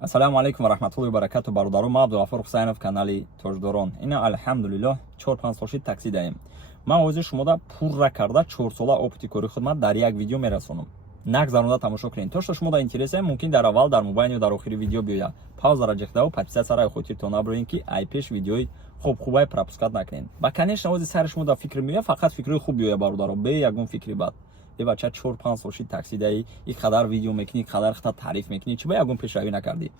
Ассалому алейкум ва рахматуллоҳи ва баракату бародарон. Ман Абдулғафур Хусайнов, канали Тоҷдорон. Ина алҳамдулиллоҳ 4-5 сол шид такси даем. Ман ҳозир шумода пурра карда 4 сола опити кори худмат дар як видео мерасонам. Нагзаронда тамошо кунед. То, што шумода интересе, мумкин дар аввал, дар мубайн ё дар охири видео биёяд. Паузара ҷехтаву подписатсияраи хотиртон набуред ки ай пеш видеои хуб-хубай пропускат накунед. Ба конечно ҳозир сари шумода фикр меояд, фақат фикри хуб биёяд бародарон, бе ягон фикри бад. бача 4-5 сол шид такси даи ин қадар видео мекунӣ, қадар хата таъриф мекунӣ, чӣ ба ягон пешравӣ накардӣ?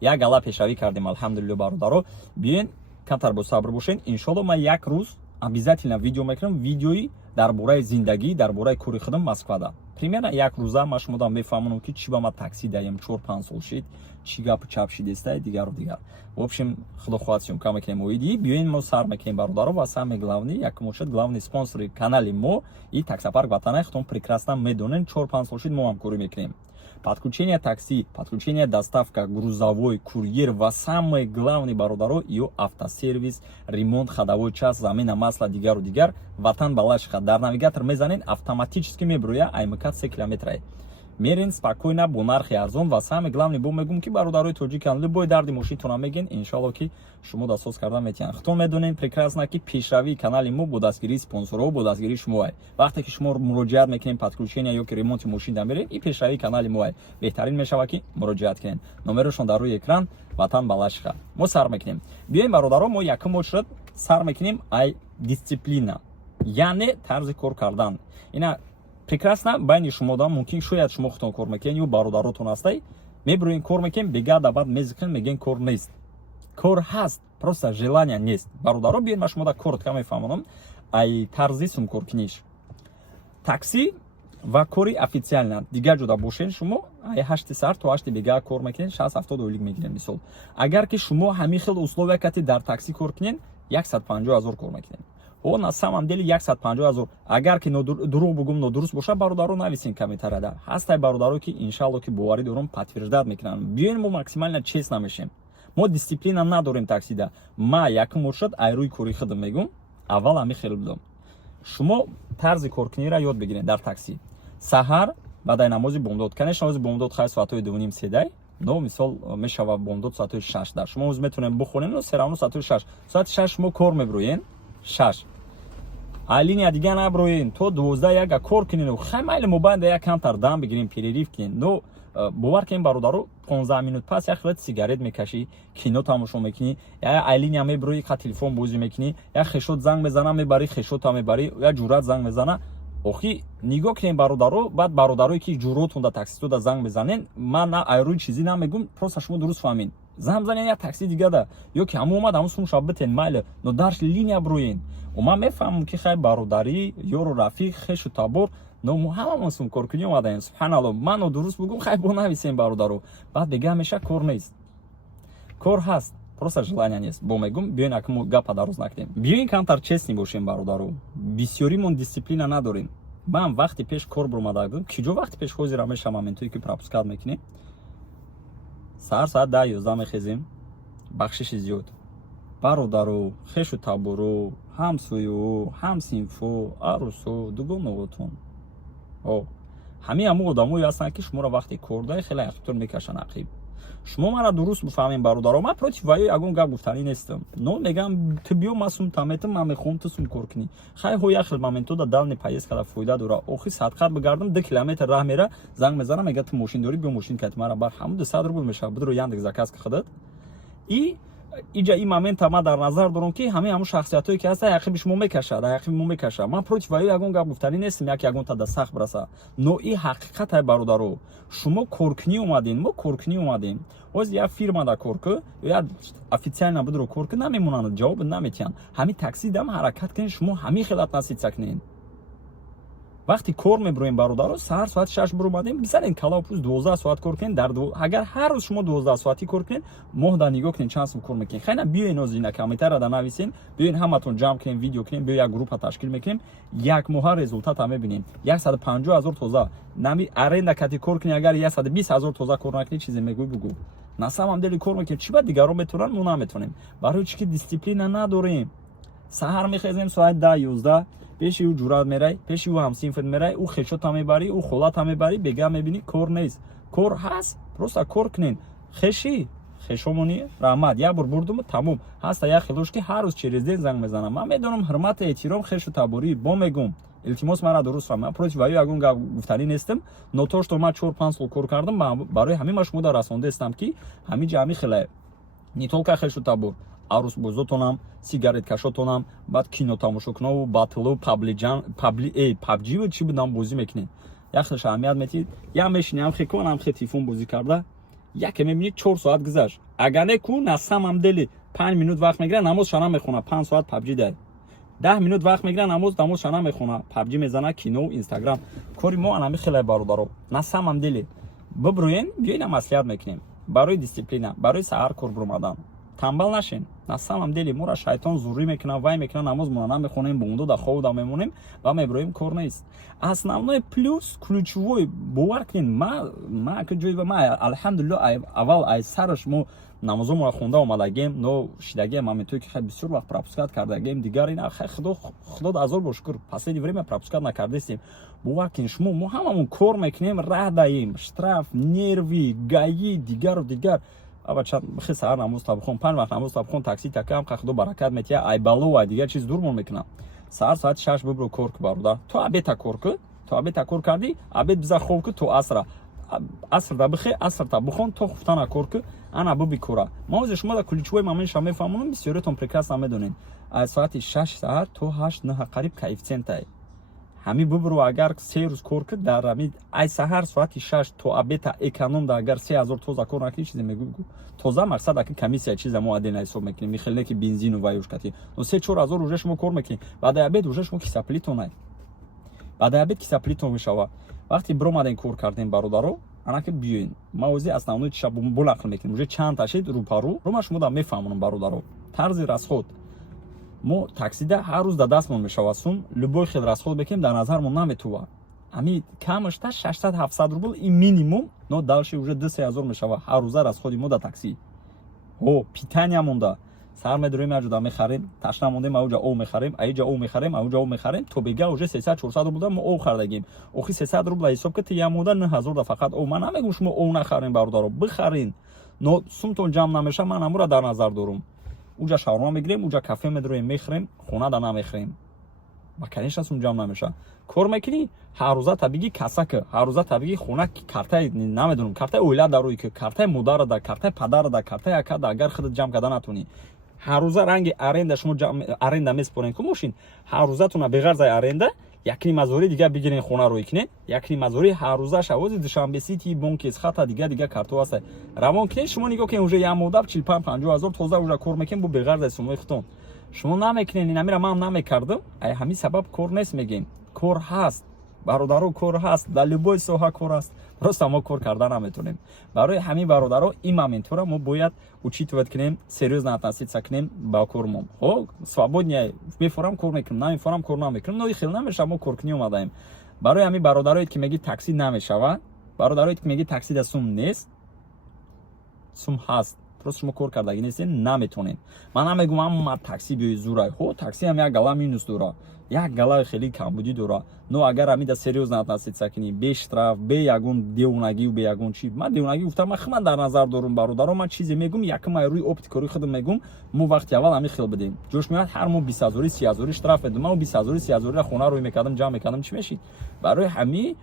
Як гала пешравӣ кардем, алҳамдулиллоҳ бародаро. Биёен камтар босабр бошед. Иншоаллоҳ ман як рӯз обязательно видео мекунам, видеои дар бораи зиндагӣ, дар бораи кори худам Москвада. Примерно як рӯза ман шумода мефаҳмонам ки чӣ ба ман такси даем 4-5 сол шид, чӣ гапу чап шидеста дигару дигар. В общем, худо хоҳад сёмка мекунем оиди. Биёен мо сар мекунем бародаро ва сами главни, як мошад главни спонсори канали мо и таксопарк ватана, хутон прекрасно медонен 4-5 сол шид мо ҳамкорӣ мекунем. Подключение такси, подключение доставка, грузовой, курьер ва самое главное бародаро ё автосервис, ремонт, ходовой час, замена масла, дигару дигар. Ватан балашиха дар навигатор мезанед, автоматически меброя аймакат 3 километрай. Мерин спокойно бо нархи арзон ва самое главное бо мегум ки бародарои тоҷикан любой дарди мошинтона мегин, иншаллоҳ ки шумо дасоз карда метиҳанд. Хутон медонем прекрасно ки пешравии канали мо бо дастгирии спонсорҳо, бо дастгирии шумоай. Вақте ки шумо муроҷиат мекунем подключение ё ки ремонти мошин да мерем, ин пешравии канали моай. Беҳтарин мешавад ки муроҷиат кунед. Номерашон дар рӯи экран, ватан балашиха. Мо сар мекунем. Биёем бародаро, мо якум очрад сар мекунем ай дисциплина, яъне тарзи кор кардан. Ина прекрасно байни шумода мумкин шояд шумо худтон кор мекунед ё бародаротон ҳастай, меброин кор мекунем, бегада баъд мезиқин мегӯен кор нест. Кор ҳаст, просто желание нест. Бародаро, биёед ман шумода коротка мефаҳмонам ай тарзи сумкоркуниш. Такси ва кори официально дигар ҷуда бошед, шумо ай 8 сар то 8 бега кор мекунед, 60-70 ойлик мегиред мисол. Агар ки шумо ҳамин хел условия кати дар такси кор кунед, 150 000 кор мекунед. На самом деле 150 000. Агар ки дурӯғ бугум нодуруст боша, бародаро нависин комментарияда. Ҳастай бародаро ки иншаллоҳ ки боварӣ дорам подтверждат мекунам. Биёен мо максимально честно мешем. Мо дисциплина надорем таксида. Ма якум мошад айрӯи кори худам мегум, аввал ҳамин хел будам. Шумо тарзи коркуниро ёд бигиред дар такси. Саҳар баъдай намози бомдод, конечно намози бомдод хай соатҳои 2:30 3, но мисол мешава бомдод соатҳои 6 дар. Шумо оз метонем бухонем, но серавно соатҳои 6. Соати 6 шумо кор меброен, 6. А линия дига наброен, то 12 кор кунем. Хай майли мобайда як камтар дам бигирем, перерив кунем. Но бовар кунем бародаро, 15 минут пас як хелат сигарет мекашӣ, кино тамошо мекунӣ, я ай линия меброи, ка телефон бозӣ мекунӣ, я хешот занг мезана мебарӣ, хешота мебарӣ, я ҷурат занг мезана. Охи нигоҳ кунем бародаро, баъд бародарое ки ҷуротонда таксистода занг мезанен, ман на айрӯи чизи намегум, просто шумо дуруст фаҳмед. Занг занен як такси дигада, ё ки ҳамон омад ҳамон сумша битен майли, но дарш линия броен. Ман мефаҳмам ки хай бародарӣ, ёру рафиқ, хешу табор, но мо ҳамамон сумкоркунӣ омадаем. Субҳаналлоҳ, ман нодуруст бугум, хай бо нависем бародаро. Баъд бега меша кор нест. Кор ҳаст, просто желание нест. Бо мегум, биёен акум гапа дароз накунем. Биёен камтар честни бошем бародаро. Бисёримон дисциплина надорем. Ман вақти пеш кор буромада будам, киҷо вақти пеш ҳозира меша моментое ки пропускат мекунем. Саҳар соат 10-11 мехезем, бахшиши зиёд. Бародаро, хешу таборо, ҳамсоё, ҳамсинфо, арӯсо, дугонаотон. Ҳамин ҳамон одамое ҳастанд ки шуморо вақти кор дай хеле яхтор мекашанд ақиб. Шумо мара дуруст бифаҳмед бародаро, ман против ваё ягон гап гуфтанӣ нестам. Но мегам ту биё ман сумтаметам, ман мехоҳам ту сумкор кунӣ. Хай ҳо як хел моментода дални поездкада фоида дора. Охир садқат бигардам 2 километр раҳ мера, занг мезанам, мега ту мошин дорӣ, биё мошин кати мара бар ҳамуд 200 рубл мешавад. Бидро Яндекс заказ кардад. И иҷа ин момента ман дар назар дорам ки ҳамон шахсиятое ки ҳастанд ақиби шумо мекашад, ақиби мо мекашад. Ман против ваё ягон гап гуфтанӣ нестам, як ягонта да сахт бираса. Но ин ҳақиқат ай бародаро. Шумо коркунӣ омадем, мо коркунӣ омадем. Ҳозир як фирмада корку, як официально бидро корку намемонанд, ҷавоб наметиҳанд. Ҳамин такси дам ҳаракат кунед, шумо ҳамин хелат насица кунед. Вақти кор меброем бародаро, саҳар соати 6 буромадем, бизанед калав пӯст 12 соат кор кунед. Агар ҳар рӯз шумо 12 соатӣ кор кунед, моҳда нигоҳ кунед чанд сум кор мекунед. Хайна биёен озина комментарияда нависен, биёен ҳаматон ҷамъ кунем, видео кунем, биё як группа ташкил мекунем, як моҳа результата мебинем. 150 000 тоза нами аренда кати кор кунед, агар 120 000 тоза кор накунед, чизе мегӯй бугӯ. На самом деле кор мекунед, чӣ ба дигарон метавонанд, мо наметавонем. Барои чӣ ки дисциплина надорем. Саҳар мехезем соати 10-11, пеши ӯ ҷурат мерай, пеши ӯ ҳамсинфат мерай, ӯ хешота мебарӣ, ӯ холата мебарӣ, бега мебинӣ кор нест. Кор ҳаст, просто кор кунед. хеши хешомони раҳмат як бор бурдум тамом ҳаста як хилош ки ҳар рӯз через ден занг мезанам. Ман медонам ҳурмат эҳтиром хешу таборӣ бо мегум илтимос мара дуруст фаҳм. Ман против аю ягон гап гуфтанӣ нестам. Но то что ман 4-5 сол кор кардам барои ҳамин шумо дар расондастам ки ҳамин ҷамъи хеле не толка хешу табор арӯс бозотонам сигареткашотонам баъд кино тамошокунаву батлу пабҷи чӣ будам бозӣ мекунем. як хелш аҳамият метиҳед як мешини ҳам хекон ҳам хе телефон бозӣ карда яке мебинед 4 соат гузашт. Агар не ку на самом деле 5 минут вақт мегира намоз шана мехона 5 соат пабҷи дай 10 минут вақт мегира намоз шана мехона пабҷи мезана кино инстаграм кори мо анами хеле бародаро на самом деле биброен биёин маслиҳат мекунем барои дисциплина барои саҳар кор буромадан тамбал нашин. На самом деле мора шайтон зурӣ мекуна вай мекуна намоз монана мехонем бунду да ховда мемонем ва меброем кор нест. Основной плюс ключевой бовар кунед ма ки ҷои ма алҳамдулилло аввал ай сараш мо намозомро хонда омадагем но шидагем аминтои ки хай бисёр вақт пропускат кардагем дигар ина хай худо ҳазор бо шукр последнее время пропускат накардастем. бовар кунед шумо мо ҳамамон кор мекунем раҳ даҳем штраф нерви гаи дигару дигар абача бихи саҳар намоз табхон 5 вақт намоз табхон такси такам худо баракат метия ай бало ай дигар чиз дурмон мекунам. саҳар соати 6 бибро кор ки бародар то абета кор ки то абета кор кардӣ абет биза хоб ки то асрда бихе асрта бихон то хуфтана кор ки ана биби кора. мавози шумо да ключевой моментша мефаҳмонам бисёретон прекрасно медонед аз соати 6 саҳар то 8 9 қариб коэффициентай ҳами бибро агар 3 рӯз кор кӣ дар ҳами ай саҳар соати 6 то абета экономда агар 3000 тоза кор накӣ чизе мегӯ тоза мақсад аки комиссия чиза мо адена ҳисоб мекунем михелне ки бензину ва юшкати но 3-4 уже шумо кор мекунед баъди абед уже шумо кисаплитонай баъди абед кисаплитон мешава. вақти биромадем кор кардем бародаро анаки биёин мавози основной чиша булақл мекунем уже чанд ташед рӯпарӯ рома шумо да мефаҳмонам бародаро тарзи расход мо таксида ҳар рӯз да дастмон мешава сум любой хел расход бекунем дар назармон наметува ами камашта 600-700 рубл и минимум но далши уже 2000 мешава ҳар рӯза расходи мо да такси о питания монда сар медорем аҷуда мехарем ташна мондем ауҷа ов мехарем аиҷа ов мехарем ауҷа ов мехарем то бега уже 300-400 рубл мо ов хардагем охи 300 рубл ҳисоб ки я мода 9000 да фақат ов ман намегум шумо ов нахарем бародаро бихарин но сумтон ҷамъ намеша ман амура дар назар дорум уҷа шаурма мегирем уҷа кафе медорем мехӯрем хона да намехӯрем ва конечно сум ҷамъ намеша кор мекунӣ ҳар рӯза табиги касака ҳар рӯза табиги хона картаи намедонам картаи оила дарои ки картаи модарада картаи падарада картаи акада агар худат ҷамъ карда натонӣ ҳар рӯза ранги аренда шумо аренда месупорен ку мошин ҳар рӯзатуна беғарзаи аренда якни мазори дига бигирен хонаро икнед якни мазори ҳар рӯза шавози душанбе сити бонкес хата дига карто аст равон кунед шумо нигоҳ кунед уже як мода 45-50 ҳазор тоза уже кор мекунем бо беғарзаи сумои хутон шумо намекунед инамира ман намекардам ай ҳамин сабаб кор нест мегем кор ҳаст бародаро кор ҳаст дар любой соҳа кор аст просто мо кор карда наметонем. барои ҳамин бародаро ин моментора мо бояд учитывать кунем серьёзно относиться кунем ба кормон о свободне мефорам кор мекунам намефорам кор намекунам но хел намеша мо коркунӣ омадаем. барои ҳамин бародароед ки меги такси намешава бародароед ки меги такси да сум нест сум ҳаст просто шумо кор кардагӣ нестед наметонем. ман намегум ҳама такси биёи зурай ҳо такси ҳам як гала минус дора як гала хеле камбудӣ дора но агар ҳамида серьёзно относиться кунӣ бе штраф бе ягон девонагию бе ягон чи ман девонагӣ гуфтам ман химан дар назар дорум бародаро ман чизе мегум якум ай рӯи оптикори худам мегум мо вақти аввал ҳамин хел бидем ҷош меояд ҳар моҳ 20000-3000 штраф медем ман 20000-3000 хона рӯй мекардам ҷамъ мекардам чӣ мешид. барои ҳамин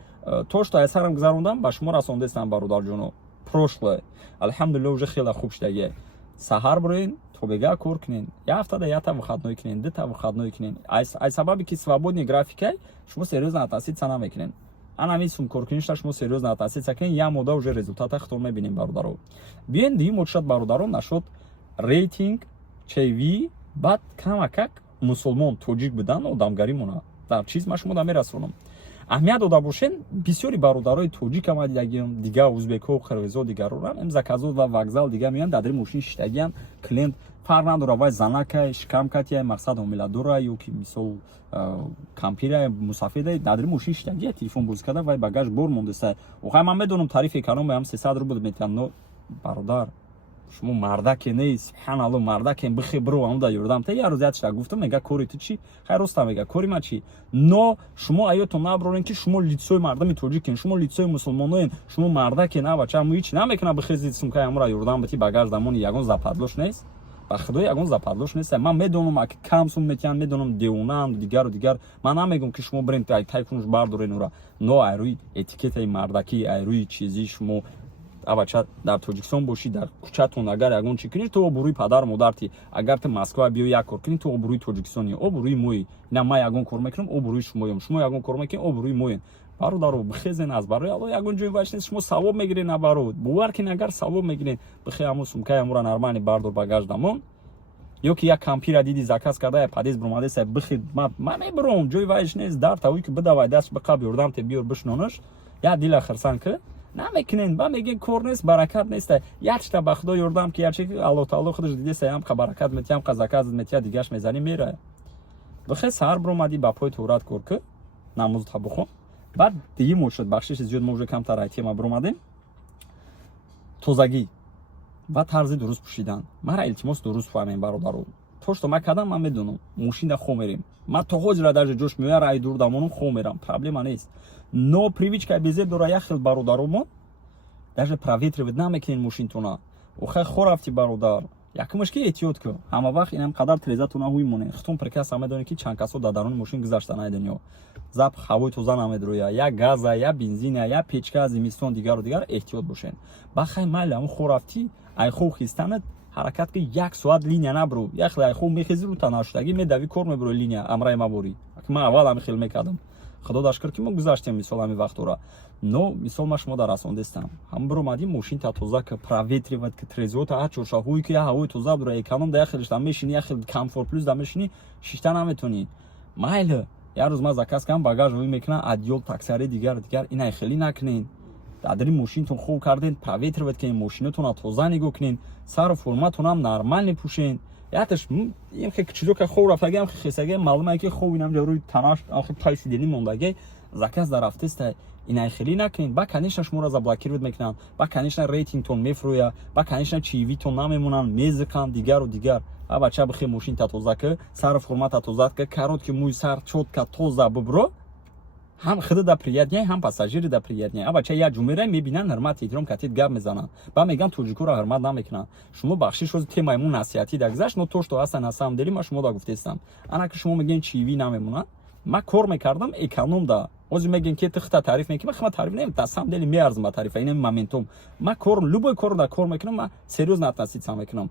то што ай сарам гузарондам ба шумо расондастам бародарҷоно прошлое алҳамдулилло уже хеле хуб шудагия саҳар бироен то бега кор кунен як ҳафтада якта выходной кунен дута выходной кунен ай сабаби ки свободни графикай шумо серьёзно относиться намекунен анами сум коркуништа шумо серьёзно относиться кунен як мода уже результата худтон мебинем бародаро. биёен дигим мод шуд бародаро нашуд рейтинг чеви баъд камакак мусулмон тоҷик будан одамгарӣ мона дар чиз ма шумо да мерасонам аҳамият дода бошен бисёри бародарои тоҷикам дидагиам дига узбекҳо қирғизҳо дигарорам им заказот ва вокзал дига меоянд дар дори мошин шитагиам клиент фарқ надора вай занакай шикамкатия мақсад ҳомиладора ё ки мисол кампирия мусафида дар дори мошин шитагия телефон бозӣ карда вай багаж бор мондеса охай ман медонам тариф экономия ҳам 300 рубл метиҳанд но бародар شما مردک نیست سبحان الله مردک بخی برو اون دا یوردم تا یه روز یادش گفتم میگه کوری تو چی خیر راست میگه کوری ما چی نو شما ایاتون نبرون که شما لیتسوی مردم توجیکین شما لیتسوی مسلمانین شما مردک نه بچه مو هیچ نمیکنه بخیزید سمکای امرا یوردم بتی багаж زمان یگون زپادلوش نیست با خدای یگون زپادلوش نیست من میدونم که کم سوم میتیان میدونم دیونان دیگر من نمیگم که شما برین تایکونش بردارین اورا نو ایروی اتیکت مردکی ایروی چیزی شما авача дар Тоҷикистон бошӣ дар кӯчатон агар ягон чӣ кунӣ ту обрӯи падару модарти агар ту Москва биё як кор кунӣ ту обрӯи Тоҷикистони обрӯи мои ина ман ягон кор мекунам обрӯи шумоям шумо ягон кор мекунед обрӯи моем бародаро бихезен аз барои Аллоҳ ягон ҷои вач нест шумо савоб мегиред на баро бовар кин агар савоб мегиред бихе ҳамон сумкаи амура нормали бардор багаж дамон ё ки як кампира диди заказ карда я падес бромадеса бихи ман мебиром ҷои вач нест дар тавои ки бидавай даст биқаб ёрдам те биёр бишнонаш я дила хирсан ки намекунен ба мегин кор нест баракат нест якчта ба худо ёрдам ки яче Аллоҳ таоло худаш дидеса ям ка баракат метиям ка заказ метия дигаш мезани мера бихе сар бромади ба пой турат кор ки намоз та бухон баъд диги мошуд бахшиш зиёд мо уже камтар айтема бромадем тозагӣ ва тарзи дуруст пӯшидан мара илтимос дуруст фаҳмем бародаро то што ма кардам ман медонам мошина хо мерем ман то ҳозира даже ҷош меояр ай дур дамонам хо мерам проблема нест но привичка безе дора як хел бародаромо даже проветривать намекунен мошинтона охай хо рафти бародар якумаш ки эҳтиёт кӯ ҳама вақт инам қадар трезатона ҳуй монен хитон прикас ҳамедонӣ ки чанд касо дар дарони мошин гузашта наиден ё зап ҳавои тоза намедроя я газа я бензина я печка зимистон дигару дигар эҳтиёт бошен бахай майли ҳамон хо рафти ай хо хистанат ҳаракат ки як соат линия набро як хел ай хо мехези рӯ танашудагӣ медави кор мебро линия амраи маборӣ ман аввал ҳами хел мекардам худо дашкар ки мо гузаштем мисол ҳами вақтора но мисол ма шумо дар расондестам ҳам биромадим мошин та тоза ка проветривать ки трезота ачоша ҳуи ки ҳавои тоза бро эконом да яхелиш да мешини яхел комфорт плюс да мешини шишта наметони майли як рӯз ма заказ кам багаж ҳуи мекунам адёл таксари дигар ина хелӣ накунен дадри мошинтон хуб карден проветривать кунен мошинатона тоза нигоҳ кунен сару форматонам нормални пӯшен яташ ин хе чизо ка хоб рафтаги ам хесаги маълума ки хоб инам ҷаруи танаш ахи пайси дили мондаги заказ дар рафтеста инай хели накунед ба конечно шуморо заблокировать мекунанд ба конечно рейтингтон мефурӯя ба конечно чивитон намемонанд мезиқанд дигару дигар а бача бихе мошинта тоза ки сару формата тоза ки каротки мӯи сар чотка тоза бибро ҳам худо да приятнее ҳам пассажири да приятнее а бача як ҷумера мебинанд ҳурмат эҳтиром катид гап мезананд ба меган тоҷикуро ҳурмат намекунанд шумо бахшиш рози темаи мо насиҳатӣ да гузашт но то што ҳастан на самом деле ма шумо да гуфтестам ана ки шумо мегӯед чиви намемонанд ма кор мекардам эконом да ҳозир мегӯем ки ти хита тариф мекунӣ ма тариф нем на самом деле меарзам ба тарифа ин моментум ма кор любой кор да кор мекунам ма серьёзно относиться мекунам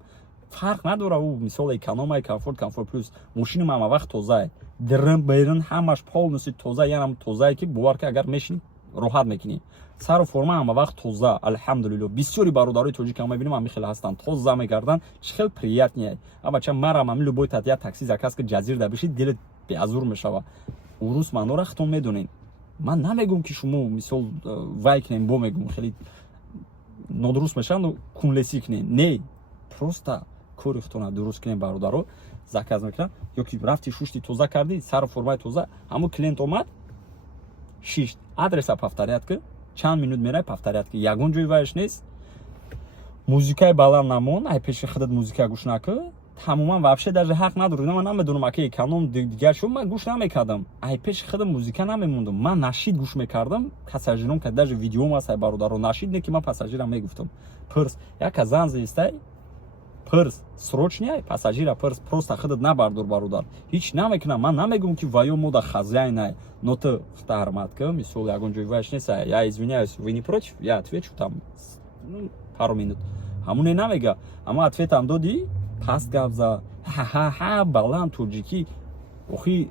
фарқ надора у мисол эконома комфорт плюс мошини ма ҳама вақт тозае дрын берин ҳамаш полностью тоза янам тозае ки бовар ки агар мешини роҳат мекунӣ сару форма ҳама вақт тоза алҳамдулилло бисёри бародарои тоҷикам мебинам ҳамин хел ҳастанд тоза мегарданд чӣ хел приятнее а бача марам ҳамин любой татия такси заказ ки ҷазир да биши дилет беазур мешава урус манора хитон медонен ман намегӯм ки шумо мисол вай кунем бо мегӯм хеле нодуруст мешаванд кунлесӣ кунен не просто кори хитона дуруст кунем бародаро заказ мекунам ё ки рафти шушти тоза кардӣ сару формаи тоза ҳамон клиент омад шишт адреса повторяд ки чанд минут мерай повторяд ки ягон ҷои вайш нест музикаи баланд намон ай пеши худат музика гӯш накӣ тамоман вообще даже ҳақ надорӣ ман намедонам аки эконом дигар шо ман гӯш намекардам ай пеши худам музика намемондам ман нашид гӯш мекардам пассажирон ка даже видеом аст ай бародаро нашид не ки ман пассажирам мегуфтам пирс яка зан зистай пирс срочняй пассажира пирс просто худат набардор бародар ҳеч намекунам ман намегӯм ки ваё мода хозяйнай но ты ҳурмат ки мисол ягон ҷои вайш нест я извиняюсь вы не против я отвечу там пару минут ҳамоне намега ама ответам додӣ паст гап за ҳа баланд тоҷикӣ охи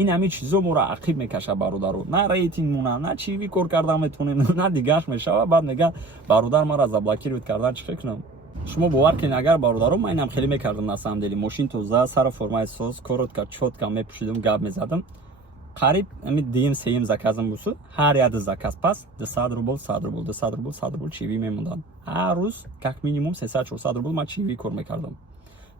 ин ҳамин чизо моро ақиб мекаша бародаро на рейтинг монанд на чиви кор кардан метонем на дигаш мешава баъд меган бародар маро заблокировать кардан чӣ хел кунам шумо бовар кунед агар бародаро ман инам хеле мекардам на самом деле мошин тоза сара формаи соз коротка чотка мепӯшидам гап мезадам қариб дигим сеюм заказам бусу ҳар яд заказ пас 200 рубл 100 рубл 200 рубл 100 рубл чиви мемонданд ҳар рӯз как минимум 300-400 рубл ман чиви кор мекардам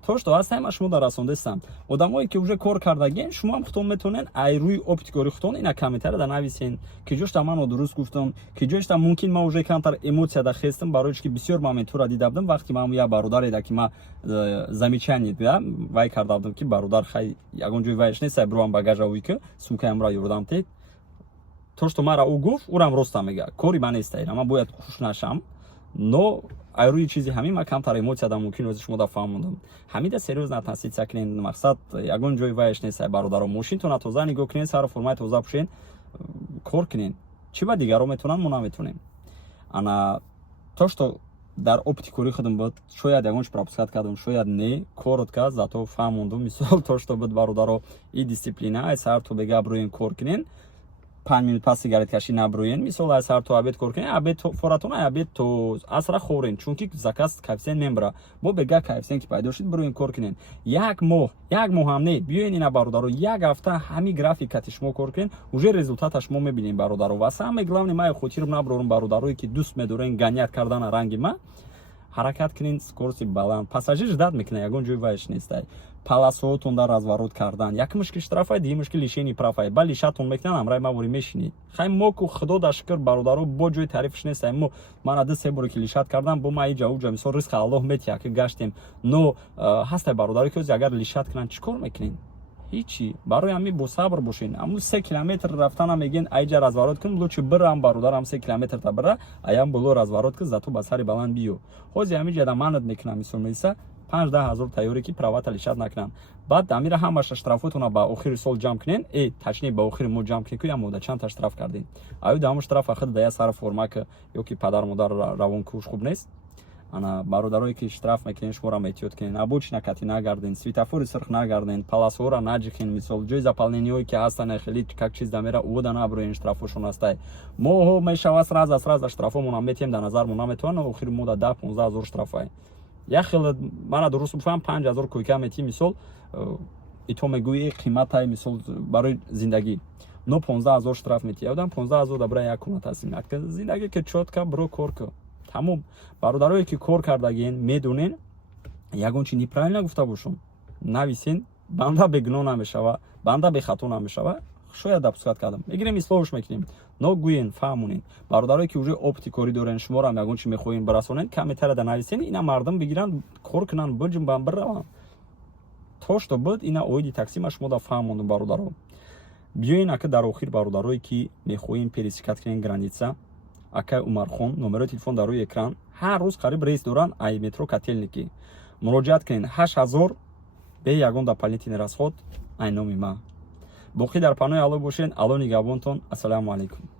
то что ҳастаем шумо дар расондастам одамое ки уже кор кардагем шумо ҳам худтон метавонед ай рӯи оптикори худтон ина комментария да нависен ки ҷошта ман нодуруст гуфтам ки ҷошта мумкин ман уже камтар эмоция да хестам барои ки бисёр моментура дида будам вақте ман як бародаре да ки ман замечание да вай карда будам ки бародар хай ягон ҷои вайш нест бирувам багажа уи ки сумкаямра ёрдам тед то что мара ӯ гуфт ӯрам роста мега кори ман нест ман бояд хуш нашам но ай рӯи чизи ҳамин ман камтар эмоция да мумкин ози шумо да фаҳмондам ҳамида серёзна относиться кунед мақсад ягон ҷои вайш нест бародаро мошинтона тоза нигоҳ кунед сару формаи тоза пӯшед кор кунед чӣ ба дигаро метавонанд мо наметавонем ана то что дар оптикори худам буд шояд ягонш пропускат кардам шояд не корот кард зато фаҳмондум мисол то что буд бародаро и дисциплина ай сар то бега броен кор кунед 5 минут пас сигарет каши наброен мисол аз сар то абед кор кунед абед форатон абед то асра хорен чунки закас коэффициент мембра бо бега коэффициент ки пайдо шуд броен кор кунед як моҳ ҳам не биёен ина бародаро як ҳафта ҳами графикати шумо кор кунед уже результата шумо мебинем бародаро ва самое главное ман хотирам наброрам бародарое ки дӯст медорен ганяк кардана ранги ма ҳаракат кунед скорости баланд пассажир ждат мекунад ягон ҷои вайш нестай паласоотон дар разворот кардан як мушкил штрафай диги мушкил лишени правай ба лишатон мекунад амраи ма вори мешинед хай мо ку худо да шукр бародаро бо ҷои тарифш нестай мо мана ду се боре ки лишат кардам бо ма иҷа уҷа мисол ризқи аллоҳ метия ки гаштем но ҳастай бародаро ки агар лишат кунанд чӣ кор мекунед ҳичи барои ҳами босабр бошед аму 3 километр рафтана мегӯен айҷа разворот кун лучи бирам бародарам 3 километр та бира аям боло разворот кун зато ба сари баланд биё ҳози ҳамиҷа да манат мекунам мисол меса 5-10 ҳазор тайёре ки правата лишат накунанд баъд амира ҳамаша штрафотона ба охири сол ҷамъ кунед точнее ба охири мо ҷамъ кунед ки ямода чандта штраф кардем аю да ҳамон штраф ахид да я сар форма ки ё ки падар модар равонкуш хуб нест ана бародарое ки штраф мекунед шуморо эҳтиёт кунед обочина кати нагарден светофори сирх нагарден паласоҳоро наҷихен мисол ҷои заполнениҳое ки ҳастанд хеле как чиз да мера ӯда наброен штрафошон ҳастай моҳо мешавад сраза штрафомона метиҳем да назар мо наметавонад охири мо да 10-15 ҳазор штрафай як хеле мана дуруст буфаҳам 5 ҳазор койка метӣ мисол ито мегӯи қиматай мисол барои зиндагӣ но 15 ҳазор штраф метӣ одам 15 ҳазор да бира як куна тасим накун зиндагӣ ки чотка бро кор кун тамом бародарое ки кор кардагиен медонен ягон чи неправильно гуфта бошум нависен банда бегуноҳ намешава банда бехато намешава шояд допускат кардам мегирем ислоҳш мекунем но гӯен фаҳмонед бародарое ки уже оптикори дорен шуморо ҳам ягон чи мехоҳем бирасонед каметара да нависен ина мардум бигиранд кор кунанд буҷумбан бираванд то что буд ина оиди таксима шумо да фаҳмондум бародаро биёен ака дар охир бародарое ки мехоҳем пересекат кунем граница акай Умархон номерои телефон дар рӯи экран ҳар рӯз қариб рейс доранд ай метро котельники муроҷиат кунед 8000 бе ягон дополнительный расход ай номи ма боқӣ дар панои алло бошед алло нигаҳбонтон ассалому алайкум.